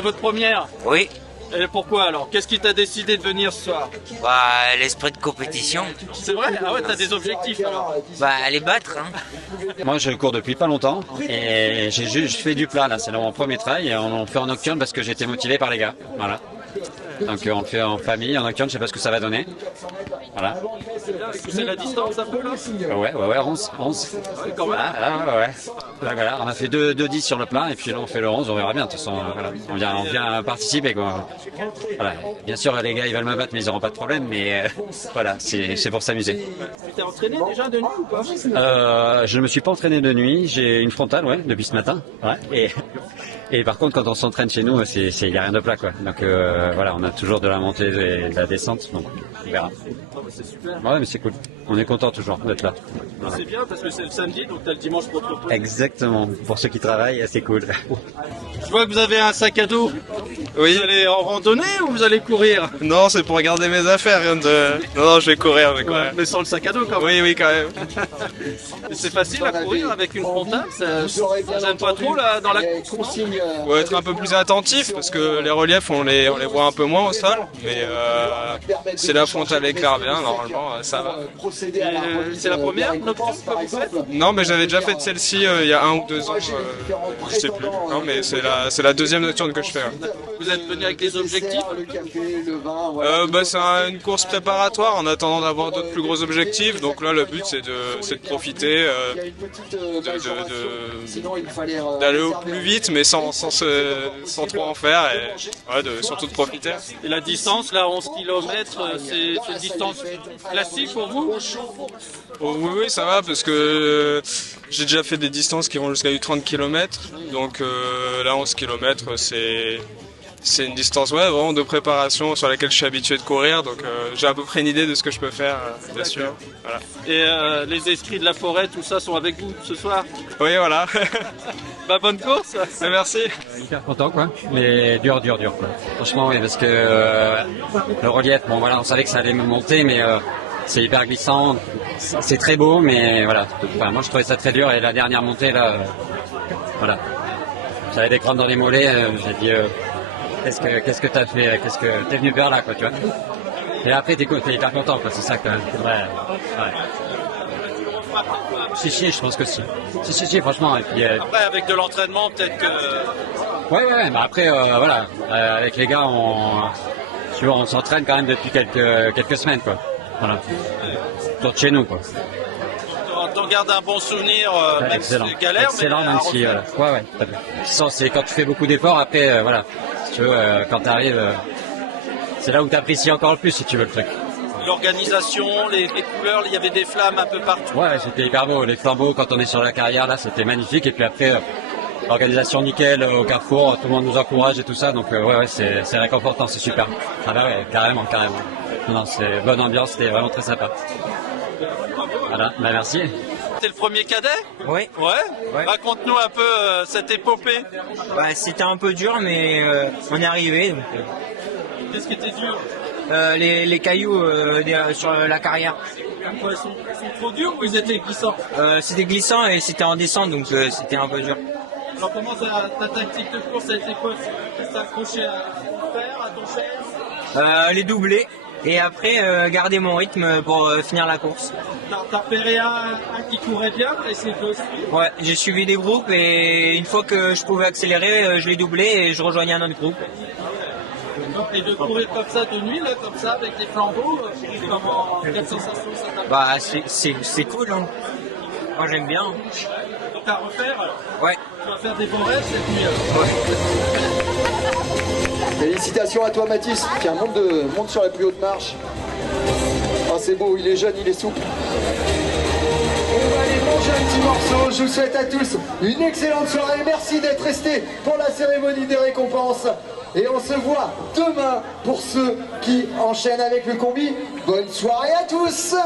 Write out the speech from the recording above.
c'est votre première? Oui, Et pourquoi alors? Qu'est-ce qui t'a décidé de venir ce soir? bah l'esprit de compétition, C'est vrai? Ah ouais, t'as des objectifs alors? bah les battre, hein. Moi, je cours depuis pas longtemps et j'ai juste fait du plat là. C'est mon premier trail et on fait en nocturne parce que j'ai été motivé par les gars. Voilà. Donc on le fait en famille, en nocturne, je sais pas ce que ça va donner. Voilà. C'est la distance un peu là? Ouais, 11. Ouais, quand même. Ouais. Là, voilà, on a fait 2-10 sur le plat et puis là on fait le 11, on verra bien. De toute façon, voilà. On vient participer quoi. Voilà. Bien sûr, les gars ils veulent me battre mais ils auront pas de problème, mais voilà, c'est pour s'amuser. Tu t'es entraîné déjà de nuit ou pas? Je ne me suis pas entraîné de nuit, j'ai une frontale, ouais, depuis ce matin. Ouais. Et par contre, quand on s'entraîne chez nous, il y a rien de plat, quoi. Donc voilà, on a toujours de la montée et de la descente, donc on verra. C'est super. Ouais, mais c'est cool. On est content toujours d'être là. Voilà. C'est bien parce que c'est le samedi, donc t'as le dimanche pour te reposer. Exactement. Pour ceux qui travaillent, c'est cool. Je vois que vous avez un sac à dos. Oui. Vous allez en randonnée ou vous allez courir? Non, c'est pour garder mes affaires, rien de... Non, je vais courir, Mais sans le sac à dos quand même. Oui, quand même. C'est facile à courir avec une frontale, ça gêne pas trop là dans la course? Faut être un peu plus attentif parce que les reliefs, on les voit un peu moins au sol. Mais si la frontale éclaire bien, normalement, ça va. C'est la première nocturne que vous faites? Non, mais j'avais déjà fait celle-ci il y a 1 ou 2 ans. Je sais plus. Non, mais c'est la deuxième nocturne que je fais. Ouais. Vous êtes venu avec des objectifs? C'est une course préparatoire en attendant d'avoir d'autres plus gros objectifs. Donc là, le but c'est de profiter, d'aller au plus vite, mais sans trop en faire et surtout de profiter. Et la distance, là, 11 km, c'est une distance classique pour vous? Oh, oui, ça va parce que j'ai déjà fait des distances qui vont jusqu'à 30 km. Donc là, 11 km, c'est une distance vraiment de préparation sur laquelle je suis habitué de courir, donc j'ai à peu près une idée de ce que je peux faire, bien sûr. Voilà. Et les esprits de la forêt, tout ça sont avec vous ce soir? Oui, voilà. Bah, bonne course. Merci. Hyper content, quoi. Mais dur, quoi. Franchement, oui, parce que le relief, bon voilà, on savait que ça allait me monter, mais c'est hyper glissant. C'est très beau, mais voilà. Enfin, moi, je trouvais ça très dur et la dernière montée, là, voilà. J'avais des crampes dans les mollets, j'ai dit... Qu'est-ce que t'as fait? Qu'est-ce que t'es venu vers là, quoi, tu vois? Et après, t'es hyper content, quoi, c'est ça, quand même. Ouais. Si, je pense que si. Si, franchement. Et puis, Après, avec de l'entraînement, peut-être que... Ouais, mais après, voilà. Avec les gars, on s'entraîne quand même depuis quelques semaines, quoi. Voilà. Autour de chez nous, quoi. T'en gardes un bon souvenir, même si c'est galère, excellent, mais même si, voilà. Ouais. C'est quand tu fais beaucoup d'efforts, après, voilà. Si tu veux, quand t'arrives, c'est là où t'apprécies encore le plus, si tu veux, le truc. L'organisation, les couleurs, il y avait des flammes un peu partout. Ouais, c'était hyper beau. Les flambeaux, quand on est sur la carrière, là, c'était magnifique. Et puis après, l'organisation nickel au Carrefour, tout le monde nous encourage et tout ça. Donc, ouais, c'est réconfortant, c'est super. Ah bah ouais, carrément. Non, c'est bonne ambiance, c'était vraiment très sympa. Voilà, bah merci. C'était le premier cadet? Oui. Ouais. Raconte-nous un peu cette épopée. Bah c'était un peu dur, mais on est arrivé. Donc, Qu'est-ce qui était dur? les cailloux sur la carrière. Ils sont trop durs ou ils étaient glissants? C'était glissant et c'était en descente, donc c'était un peu dur. Alors comment ta tactique de course a été quoi? Tu t'es accroché à ton fer, à ton chaise? Les doubler et après garder mon rythme pour finir la course. T'as repéré un qui courait bien, t'as essayé de le suivre? Ouais, j'ai suivi des groupes et une fois que je pouvais accélérer, je les doublais et je rejoignais un autre groupe. Et de courir comme ça de nuit, là, comme ça, avec les flambeaux, quelle sensation ça t'a fait? Bah c'est cool, hein. Moi j'aime bien. Donc à refaire, Ouais. tu vas faire des bons rêves cette nuit. Félicitations à toi Mathis, tiens, monte sur la plus haute marche. Oh, c'est beau, il est jeune, il est souple. On va aller manger un petit morceau. Je vous souhaite à tous une excellente soirée. Merci d'être restés pour la cérémonie des récompenses. Et on se voit demain pour ceux qui enchaînent avec le combi. Bonne soirée à tous.